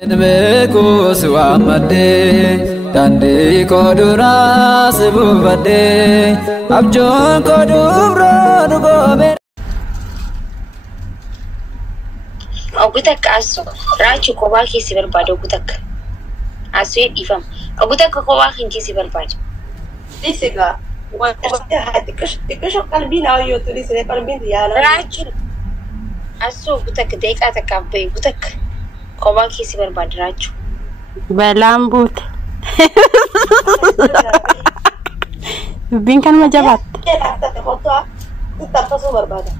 Beku suamade, dandi kodura sebubade, abjon kodubro dugobe. Ogutak asu, rachu kowa kisi berbado ogutak. Asu ifam, ogutak kowa kisi berbado. Disiga, dikasho kalbina ayo tu disini kalbina ya. Rachu, asu ogutak deka takabe ogutak. Kowa kisi berbado rachu. Belambut. Bingkan majabat. Taphaa su berbado.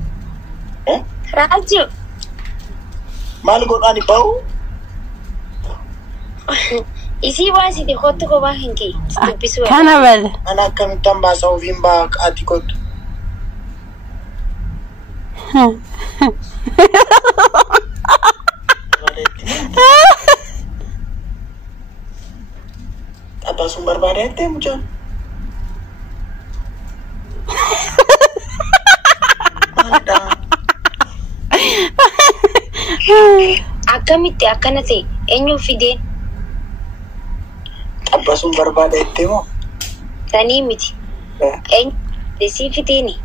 Rachu. Mal godani bau. Isi wasi di hotu kowa hingi. Stupisu. Kana bel. Anak kami tambah sauvimba atikot. Apa sumber barete muncul? Akamite akanate enyu fide. Apa sumber barete mo? Tani miti. Enyu desi fide ni.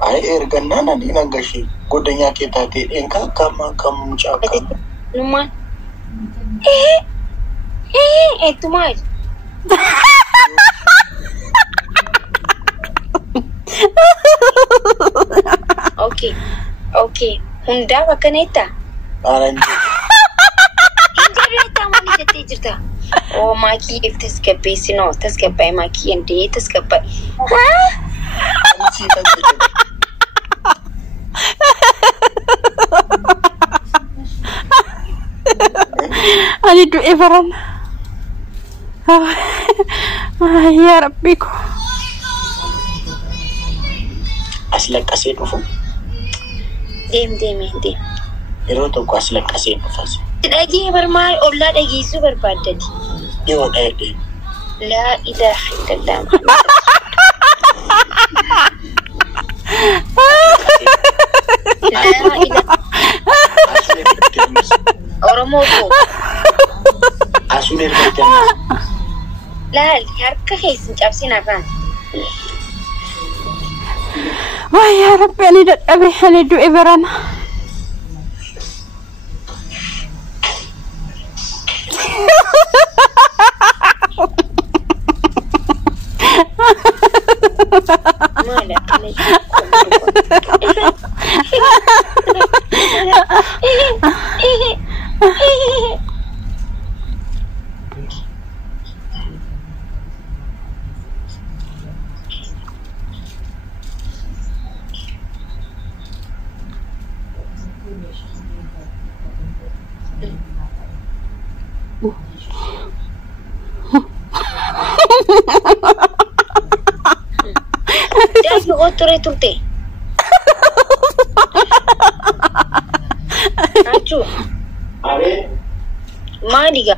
Ay erganna na ni nangashi. Godanya kita te enka kama kamu cakap. Numan. Tumar. Okay. Hunda bakaneta. Aranji. Injirita mani jete jirta. Oh maki if taskape sino taskape maki ande taskape. I need to everyone. Ya Rabbiku. Asla kasih tu. Dem. Iro tu ku asla kasih tu fas. Lagi bermal Allah lagi su berbadadi. Yo ade. La ilaha illallah. La ilaha. Oromo ko. Asulir berjalan. La harka kesin capsin apa? Wah ya Rabbi, I need to everyone. Dia ture tulte. Acu. Are. Maliga.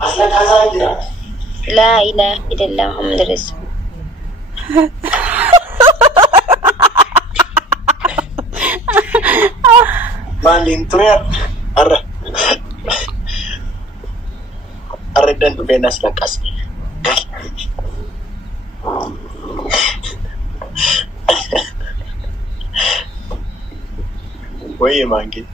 Asla kasih kira. La ilaha illallah Muhammadur Rasul. Malin ture. Arre dan benas lakas. Woi mangi.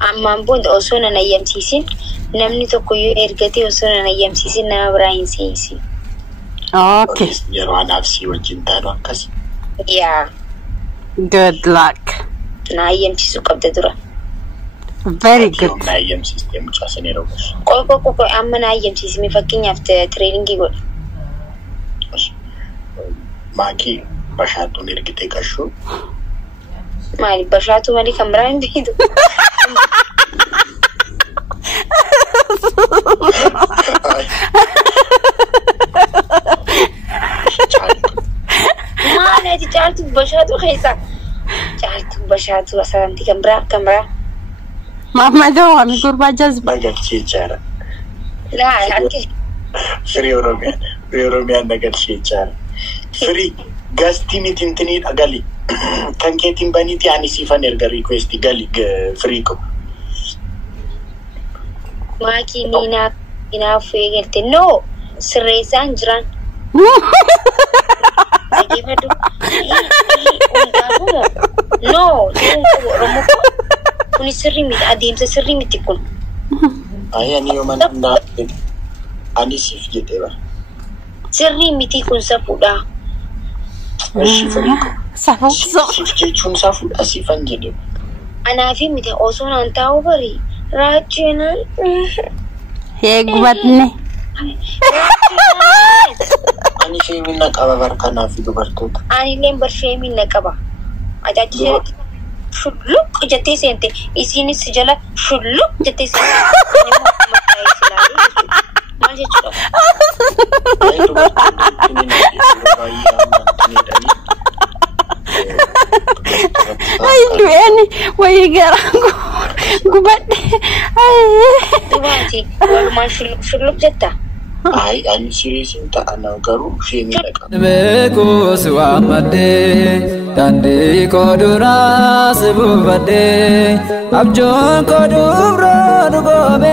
Amma bund osona na yamsisin namni tokko yoo ergate osona na yamsisin nama biraan seensi. Okay. Yeroo anaafsi wajjin taanu akkas. Yeah. Good luck. Na yamsisu qabda dura. Very good. Na yamsistem mucaasanii roobus. Qoy amma na yamsisimi fakkeenyaaf trainingi godha. Maaki bashaatuun ergitee qashuu. Maali bashaatu malee kan biraan beeku. Maali ati caaltu bashaatu keessa. Caaltu bashaatu asaanti kan biraa. Mama doa mi kurba jazba. Nagalchee jaara. Laa harki. Firii Oromiyaan nagalchee jaara. Firii gastii mitintiniidha gali. kan keetiin baniiti ani siifan erga request gali free ko. Maaki inaaf eegalte no sirreessaan jiran. Dhaggeeffadhu. No, Oromoo kun sirrii miti adeemsa sirrii miti kun. Ay ani yoo mana ani siif jedhee bara. Sirrii miti kun safuudha. Safuu. Siif jechuun safuudha siifan jedhee. Anaafi miti osoo naan taa'u bari raajeenaan. Heegubatne. Ani feemina qaba barkanaaf dubartoota. Ani illee barfeemina qaba. Ajaajila shulluq jettee seente isinis jala shulluq jettee seente. Maal jechuudha? Ay du'eeni wayii garaa gubadhe. Dubaati walumaan shulluq jetta. Ay ani siriisin ta'ana garuu feemina qaba. Beeku si waammadde dandii koo duraa si buufadde abjoon koo dubroo dhugoome.